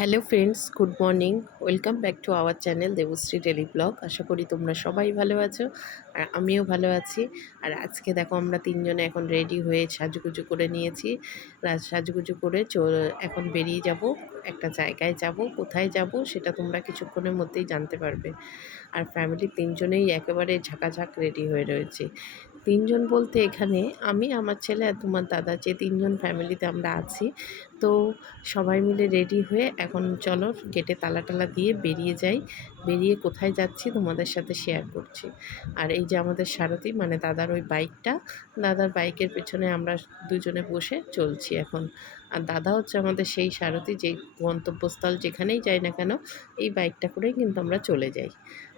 Hello friends good morning welcome back to our channel Debashree tele blog আশা করি তোমরা সবাই ভালো আছো আর আমিও ভালো আছি। আর আজকে দেখো আমরা তিনজনে এখন রেডি হয়ে সাজুগুজু করে নিয়েছি। সাজুগুজু করে এখন বেরিয়ে যাব, একটা জায়গায় যাব, কোথায় যাব সেটা তোমরা কিছুক্ষণের মধ্যেই জানতে পারবে। আর ফ্যামিলির তিনজনেই একেবারে ঝাঁকাঝাঁক রেডি হয়ে রয়েছে। তিনজন বলতে এখানে আমি, আমার ছেলে আর তোমার দাদা, যে তিনজন ফ্যামিলিতে আমরা আছি তো সবাই মিলে রেডি হয়ে এখন চলো গেটে তালা টালা দিয়ে বেরিয়ে যাই। বেরিয়ে কোথায় যাচ্ছি তোমাদের সাথে শেয়ার করছি। আর এই যে আমাদের সারথি মানে দাদার ওই বাইকটা দাদার বাইকের পেছনে আমরা দুজনে বসে চলছি এখন। আর দাদা হচ্ছে আমাদের সেই সারথি, যেই গন্তব্যস্থল যেখানেই যাই না কেন, এই বাইকটা করেই কিন্তু আমরা চলে যাই।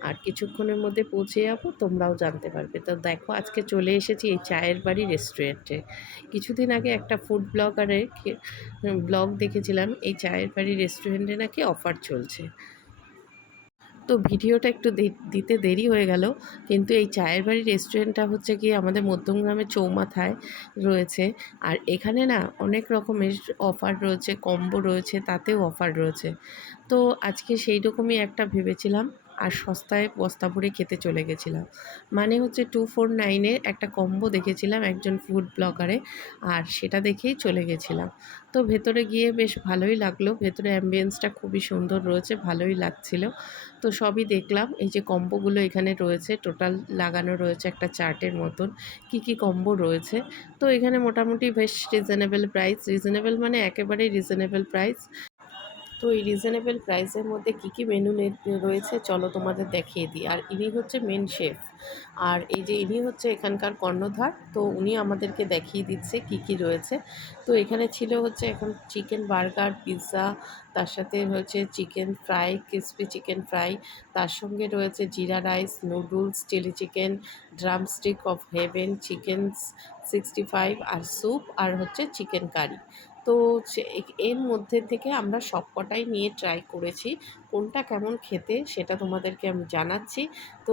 আর কিছুক্ষণের মধ্যে পৌঁছে যাব, তোমরাও জানতে পারবে। তো দেখো, আজকে চলে এসেছি এই চায়ের বাড়ি রেস্টুরেন্টে কিছুদিন আগে একটা ফুড ব্লগারের ব্লগ দেখেছিলাম, এই চায়ের বাড়ি রেস্টুরেন্টে নাকি অফার চলছে। তো ভিডিওটা একটু দিতে দেরি হয়ে গেল, কিন্তু এই চায়ের বাড়ি রেস্টুরেন্টটা হচ্ছে কি আমাদের মধ্যমগ্রামের চৌমাথায় রয়েছে। আর এখানে না অনেক রকমের অফার রয়েছে কম্বো রয়েছে, তাতেও অফার রয়েছে। তো আজকে সেই রকমই একটা ভেবেছিলাম। আর সস্তায় বস্তা ভরে খেতে চলে গেছিলাম। মানে হচ্ছে টু ফোর নাইনের একটা কম্বো দেখেছিলাম একজন ফুড ব্লগারে আর সেটা দেখেই চলে গেছিলাম। তো ভেতরে গিয়ে বেশ ভালোই লাগল। ভেতরে অ্যাম্বিয়েন্সটা খুবই সুন্দর রয়েছে, ভালোই লাগছিল। তো সবই দেখলাম। এই যে কম্বোগুলো এখানে রয়েছে, টোটাল লাগানো রয়েছে একটা চার্টের মতন। কি কি কম্বো রয়েছে? তো এখানে মোটামুটি বেশ রিজনেবল প্রাইস রিজনেবল মানে একেবারেই রিজনেবল প্রাইস তো এই রিজনেবল প্রাইসের মধ্যে কী কী মেনু রয়েছে চলো তোমাদের দেখিয়ে দিই। আর ইনি হচ্ছে মেন শেফ আর এই যে ইনি হচ্ছে এখানকার কর্ণধার, তো উনি আমাদেরকে দেখিয়ে দিচ্ছে কি কি রয়েছে। তো এখানে ছিল হচ্ছে এখন চিকেন বার্গার পিৎজা তার সাথে হচ্ছে chicken fry crispy chicken fry তার সঙ্গে রয়েছে jeera rice noodles chilli chicken drumstick of heaven chicken sixty five R soup আর হচ্ছে চিকেন কারি তো এর মধ্যে থেকে আমরা সবকটাই নিয়ে ট্রাই করেছি। কোনটা কেমন খেতে সেটা তোমাদেরকে আমি জানাচ্ছি। তো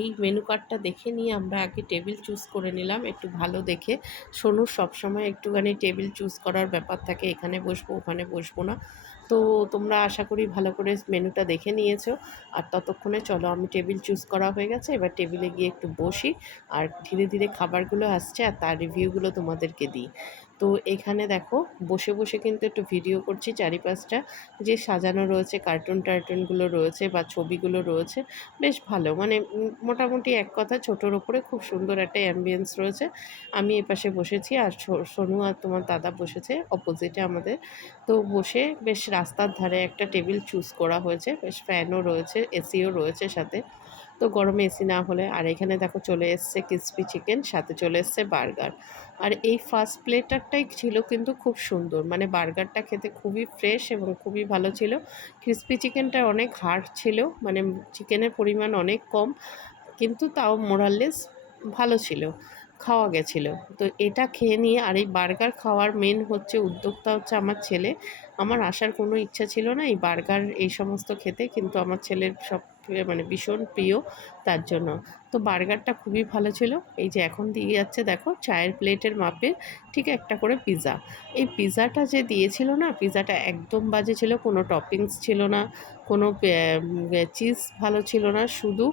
এই মেনু কার্ডটা দেখে নিয়ে আমরা আগে টেবিল চুজ করে নিলাম, একটু ভালো দেখে। সোনু সবসময় একটুখানি টেবিল চুজ করার ব্যাপার থাকে, এখানে বসবো, ওখানে বসবো না। তো তোমরা আশা করি ভালো করে মেনুটা দেখে নিয়েছো। আর ততক্ষণে চলো, আমি টেবিল চুজ করা হয়ে গেছে, এবার টেবিলে গিয়ে একটু বসি। আর ধীরে ধীরে খাবারগুলো আসছে, আর তার রিভিউগুলো তোমাদেরকে দিই। তো এখানে দেখো, বসে বসে কিন্তু একটু ভিডিও করছি চারিপাশটা। যে সাজানো রয়েছে কার্টুন টার্টুনগুলো রয়েছে বা ছবিগুলো রয়েছে, বেশ ভালো। মানে মোটামুটি এক কথা, ছোটোর ওপরে খুব সুন্দর একটা অ্যাম্বিয়েন্স রয়েছে। আমি এপাশে বসেছি আর সোনু আর তোমার দাদা বসেছে অপোজিটে আমাদের। তো বসে বেশ রাস্তার ধারে একটা টেবিল চুজ করা হয়েছে। বেশ ফ্যানও রয়েছে এসিও রয়েছে সাথে। তো গরমে এসি না হলে। আর এখানে দেখো চলে এসছে ক্রিসপি চিকেন সাথে চলে এসছে বার্গার আর এই ফার্স্ট প্লেটারটাই ছিল কিন্তু খুব সুন্দর। মানে বার্গারটা খেতে খুবই ফ্রেশ এবং খুবই ভালো ছিল। ক্রিসপি চিকেনটা অনেক হার্ড ছিল। মানে চিকেনের পরিমাণ অনেক কম, কিন্তু তাও মোরাললেস ভালো ছিল। খাওয়া গেছিল। তো এটা খেয়ে নিয়ে আর এই বার্গার খাওয়ার মেন হচ্ছে উদ্যোক্তা হচ্ছে আমার ছেলে। আমার আসার কোনো ইচ্ছা ছিল না এই বার্গার এই সমস্ত খেতে, কিন্তু আমার ছেলের সব মানে ভীষণ প্রিয় তার জন্য। তো বার্গারটা খুবই ভালো ছিল। এই যে এখন দিয়ে যাচ্ছে দেখো চায়ের প্লেটের মাপে ঠিক একটা করে পিৎজা এই পিৎজাটা যে দিয়েছিল না পিৎজাটা একদম বাজে ছিল, কোনো টপিংস ছিল না, কোনো চিজ ভালো ছিল না, শুধু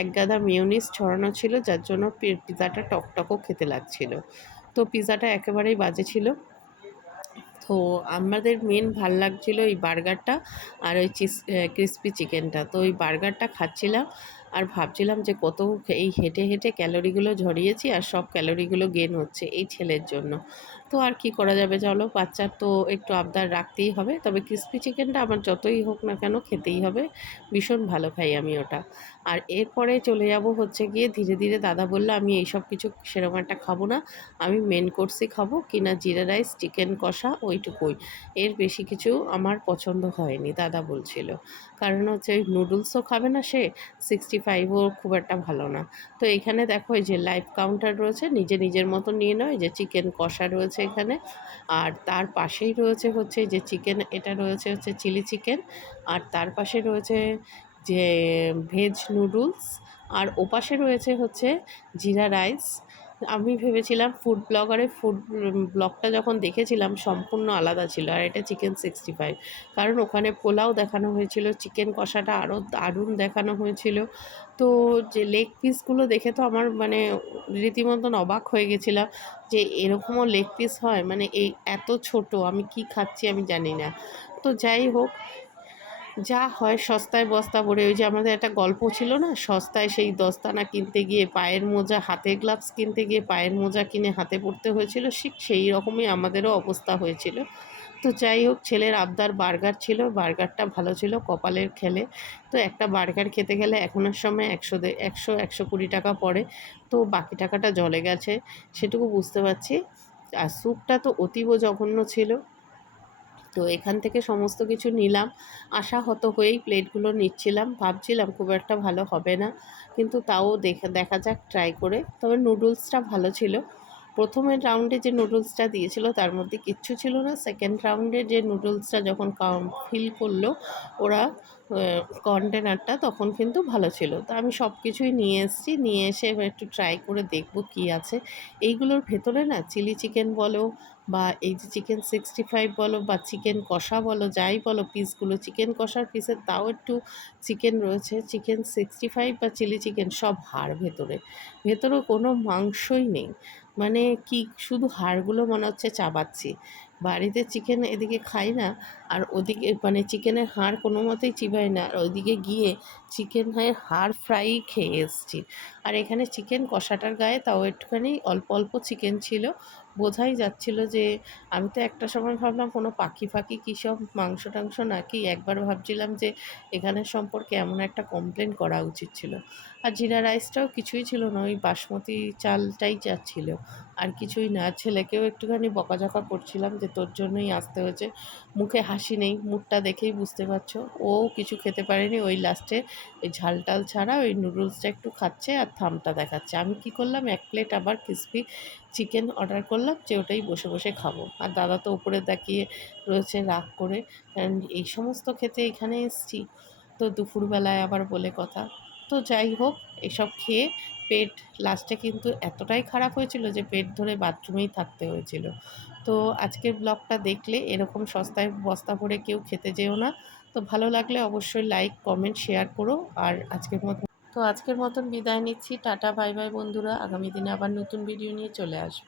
এক গাদা মিউনিস ছড়ানো ছিল, যার জন্য পিৎজাটা টকটকও খেতে লাগছিল। তো পিৎজাটা একেবারেই বাজে ছিল। তো আমাদের মেন ভালো লাগছিল ওই বার্গারটা আর ওই চিজ ক্রিসপি চিকেনটা তো ওই বার্গারটা খাচ্ছিলাম আর ভাবছিলাম যে কত এই হেঁটে হেঁটে ক্যালোরিগুলো ঝরিয়েছি আর সব ক্যালোরিগুলো গেন হচ্ছে এই ছেলের জন্য। তো আর কি করা যাবে চলো? বাচ্চার তো একটু আবদার রাখতেই হবে। তবে ক্রিসপি চিকেনটা আমার যতই হোক না কেন খেতেই হবে। ভীষণ ভালো খাই আমি ওটা। আর এরপরে চলে যাব হচ্ছে গিয়ে ধীরে ধীরে দাদা বলল, আমি এইসব কিছু সেরকম একটা খাব না। আমি মেন কোর্সই খাব কিনা জিরা রাইস চিকেন কষা ওইটুকুই। এর বেশি কিছু আমার পছন্দ হয়নি, দাদা বলছিল। কারণ হচ্ছে ওই নুডলসও খাবে না সে সিক্সটি ফাইভও খুব একটা ভালো না। তো এখানে দেখো যে লাইভ কাউন্টার রয়েছে, নিজে নিজের মতো নিয়ে নয় যে চিকেন কষা রয়েছে এখানে। আর তার পাশেই রয়েছে হচ্ছে যে চিকেন এটা রয়েছে হচ্ছে চিলি চিকেন আর তার পাশে রয়েছে যে ভেজ নুডলস আর ওপাশে রয়েছে হচ্ছে জিরা রাইস আমি ভেবেছিলাম ফুড ব্লগারে ফুড ব্লগটা যখন দেখেছিলাম সম্পূর্ণ আলাদা ছিল, আর এটা চিকেন সিক্সটি ফাইভ কারণ ওখানে পোলাও দেখানো হয়েছিল চিকেন কষাটা আরও দারুণ দেখানো হয়েছিল। তো যে লেগ পিসগুলো দেখে তো আমার মানে রীতিমতন অবাক হয়ে গেছিলাম যে এরকমও লেগ পিস হয়? মানে এই এত ছোট, আমি কি খাচ্ছি আমি জানি না। তো যাই হোক যা হয় সস্তায় বস্তা ভরে, ওই যে আমাদের একটা গল্প ছিল না, সস্তায় সেই দস্তানা কিনতে গিয়ে পায়ের মোজা হাতে গ্লাভস কিনতে গিয়ে পায়ের মোজা কিনে হাতে পড়তে হয়েছিল, ঠিক সেই রকমই আমাদেরও অবস্থা হয়েছিল। তো যাই হোক, ছেলের আবদার বার্গার ছিল, বার্গারটা ভালো ছিল, কপালের খেলে। তো একটা বার্গার খেতে গেলে এখনের সময় একশো একশো একশো কুড়ি টাকা পড়ে। তো বাকি টাকাটা জলে গেছে, সেটুকু বুঝতে পারছি। আর স্যুপটা তো অতীব জঘন্য ছিল। তো এখান থেকে সমস্ত কিছু নিলাম। আশা হত হয়েই প্লেটগুলো নিচ্ছিলাম। ভাবছিলাম খুব একটা ভালো হবে না। কিন্তু তাও দেখা দেখা যাক ট্রাই করে। তবে নুডলসটা ভালো ছিল। প্রথমের রাউন্ডে যে নুডলসটা দিয়েছিল, তার মধ্যে কিচ্ছু ছিল না। সেকেন্ড রাউন্ডে যে নুডলসটা যখন ফিল করল, ওরা কন্টেনারটা তখন কিন্তু ভালো ছিল। তো আমি সব কিছুই নিয়ে এসেছি, নিয়ে এসে এবার একটু ট্রাই করে দেখব কি আছে। এইগুলোর ভেতরে না চিলি চিকেন বলো বা এই যে চিকেন সিক্সটি ফাইভ বলো বা চিকেন কষা বলো, যাই বলো পিসগুলো চিকেন কষার পিসের তাও একটু চিকেন রয়েছে। চিকেন সিক্সটি ফাইভ বা চিলি চিকেন সব হাড় ভেতরে। ভেতরে কোনো মাংসই নেই। মানে কি শুধু হাড়গুলো মনে হচ্ছে চাবাচ্ছি। বাড়িতে চিকেন এদিকে খাই না, আর ওদিকে মানে চিকেনের হাড় কোনো মতেই চিবাই না। আর ওইদিকে গিয়ে চিকেন চিকেনের হাড় ফ্রাই খেয়ে এসছি। আর এখানে চিকেন কষাটার গায়ে তাও একটুখানি অল্প অল্প চিকেন ছিল। বোঝাই যাচ্ছিল যে, আমি তো একটা সময় ভাবলাম কোনো পাখি ফাঁকি কী সব মাংস টাংস নাকি? একবার ভাবছিলাম যে, এখানের সম্পর্কে এমন একটা কমপ্লেন করা উচিত ছিল। আর জিরা রাইসটাও কিছুই ছিল না, ওই বাসমতি চালটাই যা ছিল। আর কিছুই না, ছেলেকেও একটুখানি বকাঝকা করছিলাম যে, তোর জন্যই আসতে হয়েছে। মুখে হাসি নেই মুখটা দেখেই বুঝতে পারছ, ও কিছু খেতে পারেনি, ওই লাস্টে ওই ঝাল টাল ছাড়া ওই নুডলসটা একটু খাচ্ছে আর থামটা দেখাচ্ছে। আমি কি করলাম, এক প্লেট আবার ক্রিসপি চিকেন অর্ডার করলাম, যে ওটাই বসে বসে খাব। আর দাদা তো উপরে তাকিয়ে রয়েছে রাগ করে। কারণ এই সমস্ত খেতে এখানে এসছি। তো দুপুরবেলায় আবার বলে কথা। তো যাই হোক, এসব খেয়ে পেট লাস্টে কিন্তু এতটাই খারাপ হয়েছিল যে পেট ধরে বাথরুমেই থাকতে হয়েছিল। তো আজকের ব্লগটা দেখলে এরকম সস্তায় বস্তা ভরে কেউ খেতে যেও না। তো ভালো লাগলে অবশ্যই লাইক কমেন্ট শেয়ার করো। আর আজকের মতো তো আজকের মতন বিদায় নিচ্ছি। টাটা, বাই বাই বন্ধুরা। আগামী দিনে আবার নতুন ভিডিও নিয়ে চলে আসব।